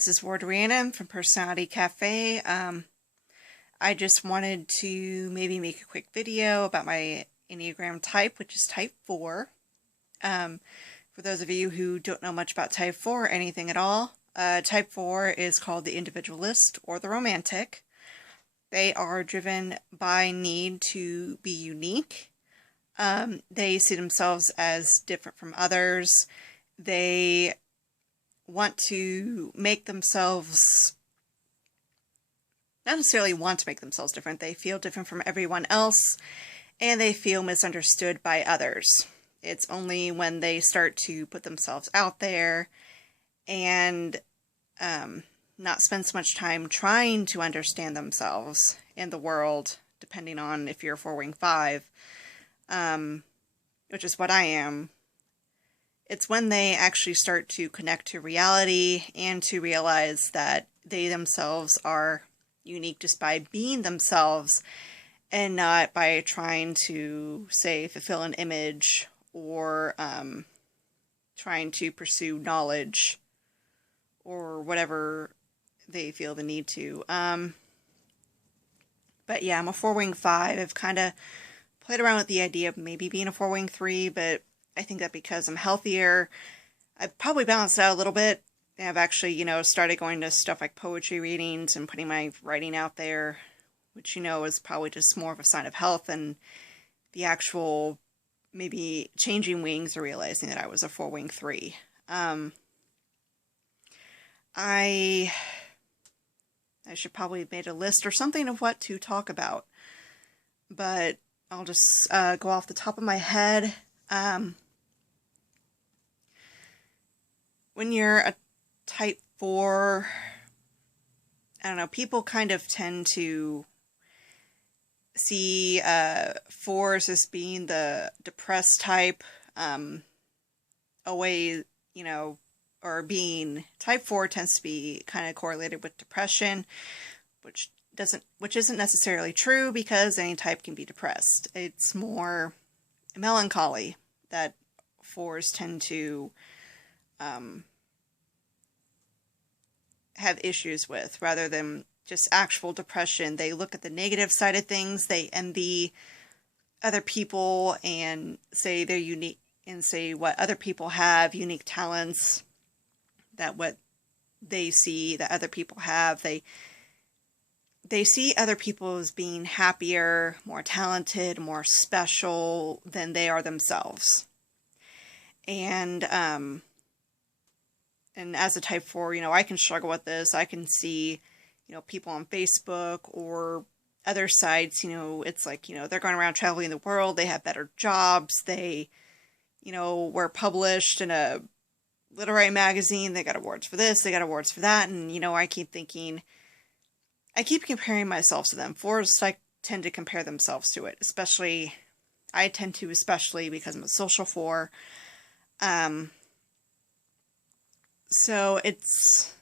This is Ward Rhiannon from Personality Cafe. I just wanted to maybe make a quick video about my Enneagram type, which is type 4. For those of you who don't know much about type 4 or anything at all, type 4 is called the individualist or the romantic. They are driven by need to be unique. They see themselves as different from others. They want to make themselves, not necessarily want to make themselves different, they feel different from everyone else, and they feel misunderstood by others. It's only when they start to put themselves out there and not spend so much time trying to understand themselves and the world, depending on if you're a 4-wing 5, which is what I am. It's when they actually start to connect to reality and to realize that they themselves are unique just by being themselves and not by trying to, say, fulfill an image or trying to pursue knowledge or whatever they feel the need to. But yeah, I'm a 4-wing 5. I've kind of played around with the idea of maybe being a 4-wing 3, but I think that because I'm healthier, I've probably balanced out a little bit. I've actually, started going to stuff like poetry readings and putting my writing out there, which, is probably just more of a sign of health and the maybe changing wings or realizing that I was a 4-wing 3. I should probably have made a list or something of what to talk about, but I'll just go off the top of my head. When you're a type 4, I don't know, people kind of tend to see 4s as being the depressed type, or being type 4 tends to be kind of correlated with depression, which isn't necessarily true because any type can be depressed. It's more melancholy that 4s tend to have issues with, rather than just actual depression. They look at the negative side of things. They envy other people and say they're unique, and say what other people have, unique talents, that what they see that other people have. They see other people as being happier, more talented, more special than they are themselves. And as a type 4, I can struggle with this. I can see, people on Facebook or other sites, it's like, they're going around traveling the world. They have better jobs. They, were published in a literary magazine. They got awards for this. They got awards for that. And, I keep comparing myself to them. 4s tend to compare themselves to it. I tend to, especially because I'm a social 4. So it's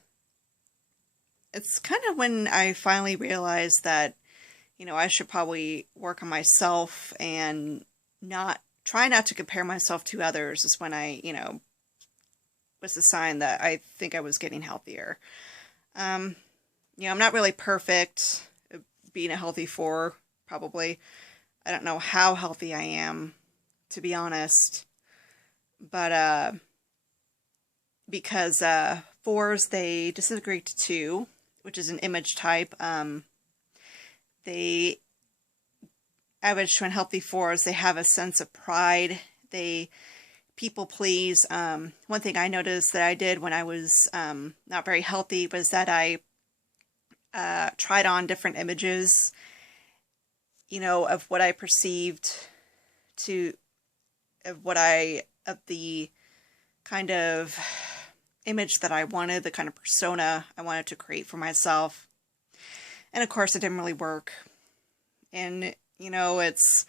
kind of when I finally realized that, I should probably work on myself and try not to compare myself to others, is when I, was a sign that I think I was getting healthier. I'm not really perfect, being a healthy 4, probably. I don't know how healthy I am, to be honest. But, because 4s, they disintegrate to 2, which is an image type. They average to unhealthy 4s. They have a sense of pride. They people please. One thing I noticed that I did when I was not very healthy was that I tried on different images, of what I perceived of the kind of image that I wanted, the kind of persona I wanted to create for myself. And of course it didn't really work. And, it's,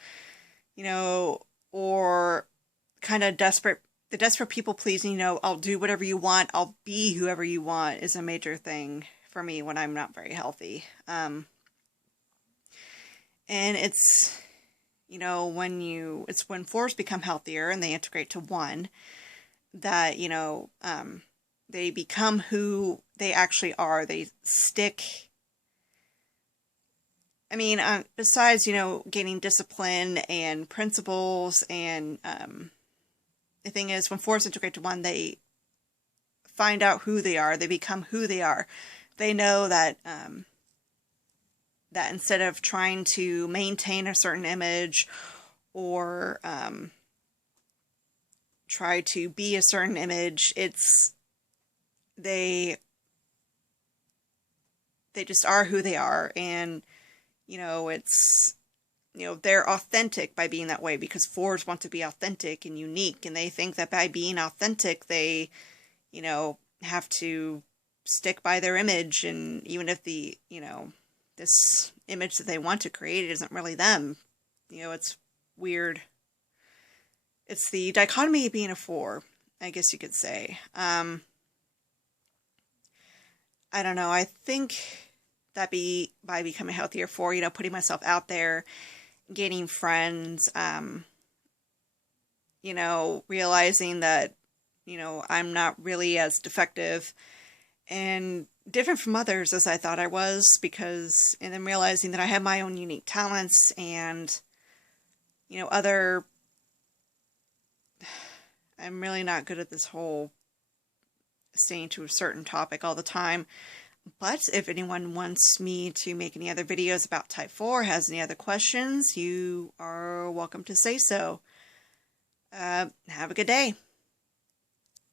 or kind of the desperate people pleasing, I'll do whatever you want, I'll be whoever you want, is a major thing for me when I'm not very healthy. And it's, when 4s become healthier and they integrate to 1, that, they become who they actually are. They stick. I mean, besides, gaining discipline and principles, and the thing is, when 4s integrate to 1, they find out who they are. They become who they are. They know that that instead of trying to maintain a certain image or try to be a certain image, they just are who they are, and they're authentic by being that way, because 4s want to be authentic and unique, and they think that by being authentic, they, have to stick by their image, and even if this image that they want to create isn't really them, it's weird. It's the dichotomy of being a 4, I guess you could say. I don't know, I think that by becoming a healthier 4, putting myself out there, gaining friends, realizing that, I'm not really as defective and different from others as I thought I was, and then realizing that I have my own unique talents, and, I'm really not good at this whole staying to a certain topic all the time. But if anyone wants me to make any other videos about Type 4, has any other questions, you are welcome to say so. Have a good day.